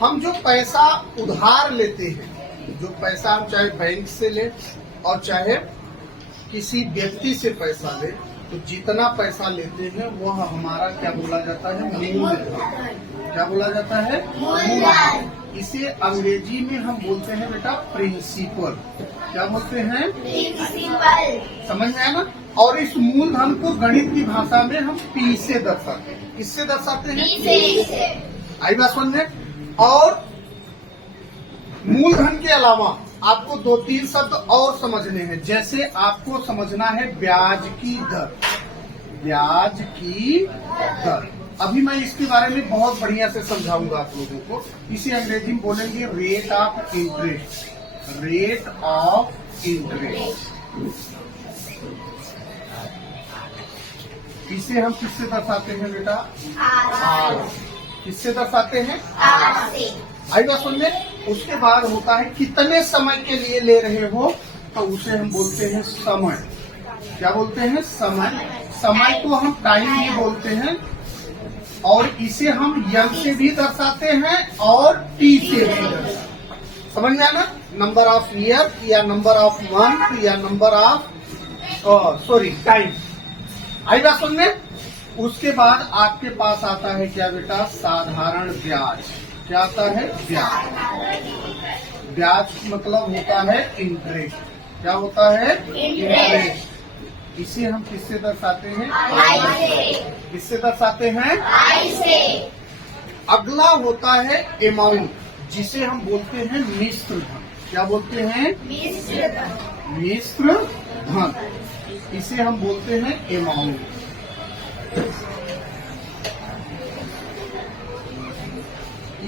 हम जो पैसा उधार लेते हैं, जो पैसा हम चाहे बैंक से ले और चाहे किसी व्यक्ति से पैसा ले, तो जितना पैसा लेते हैं वह हमारा क्या बोला जाता है, मूलधन। क्या बोला जाता है, मूलधन। इसे अंग्रेजी में हम बोलते हैं बेटा प्रिंसिपल। क्या बोलते हैं, प्रिंसिपल। समझ में आया ना। और इस मूलधन को गणित की भाषा में हम पी से दर्शाते हैं। किससे दर्शाते हैं, आई बात समझ में। और मूलधन के अलावा आपको 2-3 शब्द और समझने हैं। जैसे आपको समझना है ब्याज की दर। ब्याज की दर अभी मैं इसके बारे में बहुत बढ़िया से समझाऊंगा आप लोगों को। इसे अंग्रेजी में बोलेंगे rate of interest. Rate of interest इसे हम किससे दर्शाते हैं बेटा, आर। किससे दर्शाते हैं, आर से। आई बात समझ में। उसके बाद होता है कितने समय के लिए ले रहे हो, तो उसे हम बोलते हैं समय। क्या बोलते हैं, समय। समय को हम टाइम भी बोलते हैं और इसे हम यन से भी दर्शाते हैं और टी से भी दर्शाते हैं। समझ में आया ना। नंबर ऑफ ईयर या नंबर ऑफ मंथ या नंबर ऑफ टाइम। आई बात समझ में। उसके बाद आपके पास आता है क्या बेटा, साधारण ब्याज। क्या आता है, ब्याज। ब्याज मतलब होता है इंटरेस्ट। क्या होता है, इंटरेस्ट। इसे हम किससे दर्शाते हैं, आई से। किससे दर्शाते हैं, आई से। अगला होता है अमाउंट, जिसे हम बोलते हैं मिश्र धन। क्या बोलते हैं, मिश्र धन। इसे हम बोलते हैं अमाउंट।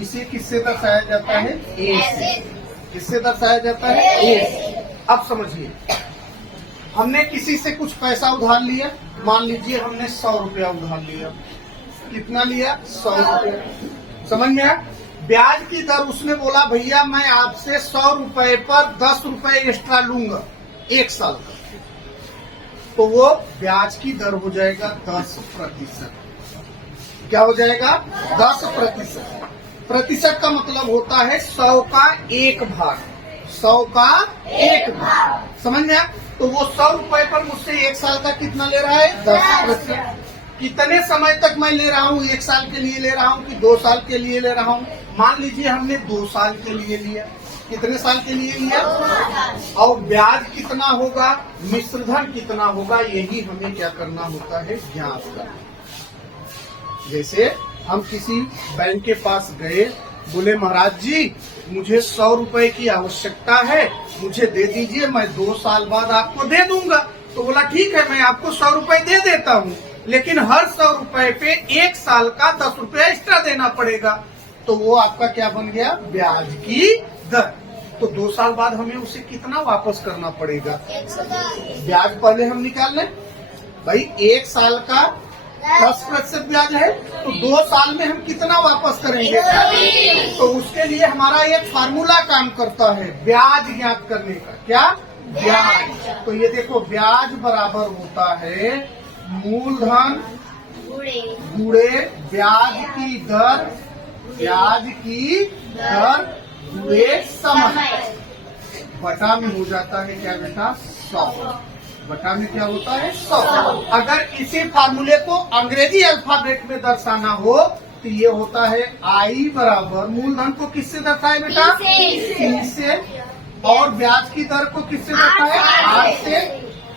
इसे किससे दर्शाया जाता है, ए से। किससे दर्शाया जाता है, ए से। अब समझिए, हमने किसी से कुछ पैसा उधार लिया। मान लीजिए हमने 100 रुपया उधार लिया। कितना लिया, 100 रुपया। समझ में आया। ब्याज की दर उसने बोला भैया मैं आपसे 100 रुपए पर 10 रुपए एक्स्ट्रा लूंगा 1 साल का, तो वो ब्याज की दर हो जाएगा 10%। क्या हो जाएगा, 10%। प्रतिशत का मतलब होता है 100 का 1 भाग। 100 का 1 भाग, समझ में आया। तो वो 100 रुपए पर मुझसे 1 साल का कितना ले रहा है, 10%। कितने समय तक मैं ले रहा हूँ, 1 साल के लिए ले रहा हूँ कि 2 साल के लिए ले रहा हूँ। मान लीजिए हमने 2 साल के लिए लिया। कितने साल के लिए लिया, और ब्याज कितना होगा, मिश्रधन कितना होगा, यही हमें क्या करना होता है, ज्ञात करना। जैसे हम किसी बैंक के पास गए, बोले महाराज जी मुझे 100 रुपए की आवश्यकता है, मुझे दे दीजिए, मैं 2 साल बाद आपको दे दूंगा। तो बोला ठीक है मैं आपको 100 रुपए दे देता हूँ, लेकिन हर 100 रुपए पे 1 साल का 10 रुपया एक्स्ट्रा देना पड़ेगा। तो वो आपका क्या बन गया, ब्याज की दर। तो 2 साल बाद हमें उसे कितना वापस करना पड़ेगा, ब्याज पहले हम निकाल लें। भाई 1 साल का 10% ब्याज है, तो 2 साल में हम कितना वापस करेंगे। तो उसके लिए हमारा एक फार्मूला काम करता है ब्याज ज्ञात करने का। क्या, ब्याज। तो ये देखो ब्याज बराबर होता है मूलधन गुणे ब्याज की दर, ब्याज की दर गुणे समय, बटा में हो जाता है क्या बेटा, 100। बटा में क्या होता है, 100। अगर इसी फार्मूले को अंग्रेजी अल्फाबेट में दर्शाना हो तो ये होता है आई बराबर, मूलधन को किससे दर्शाए बेटा, सी से, और ब्याज की दर को किससे दर्शाए, आर से,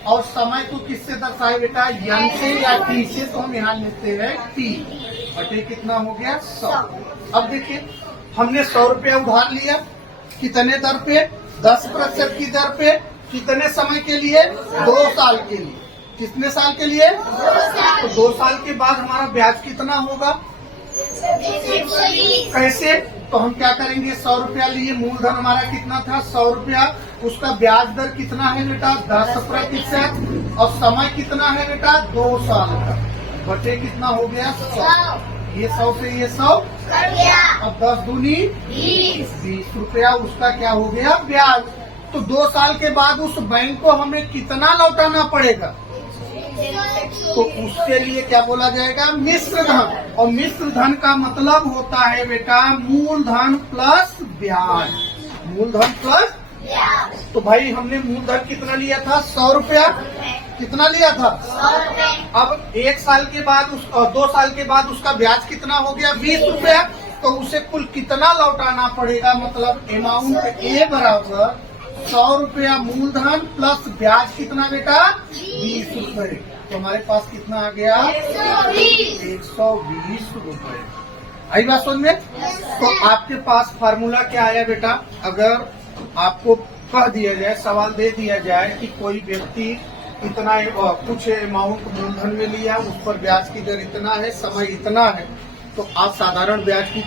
और समय को किससे दर्शाए बेटा, यन से या टी से। तो हम यहाँ लेते हैं टी, बटे कितना हो गया, 100। अब देखिए हमने 100 रुपया उधार लिया, कितने दर पे, 10% की दर पे। कितने समय के लिए, 2 साल के लिए। कितने साल के लिए, 2 साल। तो 2 साल के बाद हमारा ब्याज कितना होगा, कैसे। तो हम क्या करेंगे, 100 रुपया लिए, मूलधन हमारा कितना था, 100 रुपया, उसका ब्याज दर कितना है बेटा, 10%, और समय कितना है बेटा, 2 साल का, बटे कितना हो गया, 100। ये 100 से ये 100 अब 10 दूनी 20 रुपया, उसका क्या हो गया, ब्याज। तो 2 साल के बाद उस बैंक को हमें कितना लौटाना पड़ेगा, तो उसके लिए क्या बोला जाएगा? मिश्र धन। और मिश्र धन का मतलब होता है बेटा मूलधन प्लस ब्याज। मूलधन प्लस, तो भाई हमने मूलधन कितना लिया था? 100 रुपया। कितना लिया था? 100 रुपए। अब 1 साल के बाद 2 साल के बाद उसका ब्याज कितना हो गया? 20 रुपया। तो उसे कुल कितना लौटाना पड़ेगा? मतलब अमाउंट ए बराबर 100 रुपया मूलधन प्लस ब्याज कितना बेटा? 20 रुपए। तो हमारे पास कितना आ गया? 120 रुपए। आई बात समझ में? तो आपके पास फार्मूला क्या आया बेटा? अगर आपको कह दिया जाए, सवाल दे दिया जाए कि कोई व्यक्ति इतना कुछ अमाउंट मूलधन में लिया, उस पर ब्याज की दर इतना है, समय इतना है, तो आप साधारण ब्याज की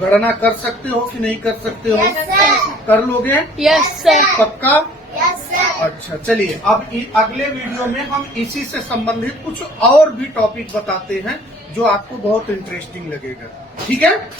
गणना कर सकते हो कि नहीं कर सकते हो? Yes, sir. कर लोगे? Yes, sir. पक्का? Yes, sir. अच्छा, चलिए अब अगले वीडियो में हम इसी से संबंधित कुछ और भी टॉपिक बताते हैं जो आपको बहुत इंटरेस्टिंग लगेगा। ठीक है?